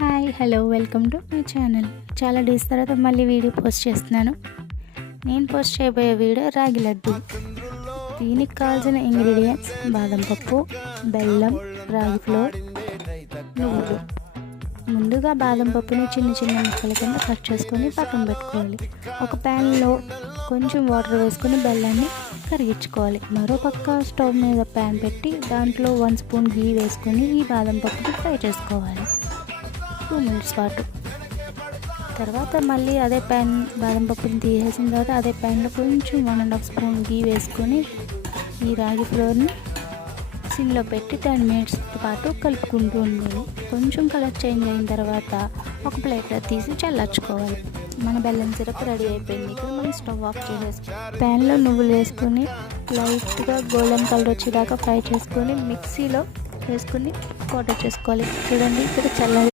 Hi hello welcome to my channel. చాలా days తర్వాత మళ్ళీ వీడియో పోస్ట్ చేస్తున్నాను. నేను పోస్ట్ చేయబోయే వీడియో రాగి లడ్డు. దీనికి కావాల్సిన ఇంగ్రీడియంట్స్ బాదం పప్పు, బెల్లం, రాగి ఫ్లోర్, నువ్వులు. ముందుగా బాదం పప్పుని చిన్న చిన్న ముక్కల కింద కట్ చేసుకొని పక్కన పెట్టుకోవాలి. ఒక ప్యాన్లో కొంచెం వాటర్ వేసుకొని బెల్లాన్ని కరిగించుకోవాలి. మరో పక్క స్టవ్ మీద ప్యాన్ పెట్టి దాంట్లో 1 స్పూన్ గీ వేసుకొని ఈ బాదం పప్పుని ఫ్రై చేసుకోవాలి 2 మినిట్స్ పాటు. తర్వాత మళ్ళీ అదే ప్యాన్ బాదం పప్పుని తీసేసిన తర్వాత అదే ప్యాన్లో కొంచెం 1.5 స్పూన్ గీ వేసుకొని ఈ రాగి ఫ్లోర్ని సిమ్లో పెట్టి 10 మినిట్స్ పాటు కలుపుకుంటూ ఉండాలి. కొంచెం కలర్ చేంజ్ అయిన తర్వాత ఒక ప్లేట్లో తీసి చల్లార్చుకోవాలి. మన బెల్లం సిరప్ రెడీ అయిపోయింది. ఇక్కడ మనం స్టవ్ ఆఫ్ చేసేసుకోవాలి. ప్యాన్లో నువ్వులు వేసుకొని లైట్గా గోల్డెన్ కలర్ వచ్చేదాకా ఫ్రై చేసుకొని మిక్సీలో వేసుకొని పౌడర్ చేసుకోవాలి. చూడండి ఇక్కడ చల్ల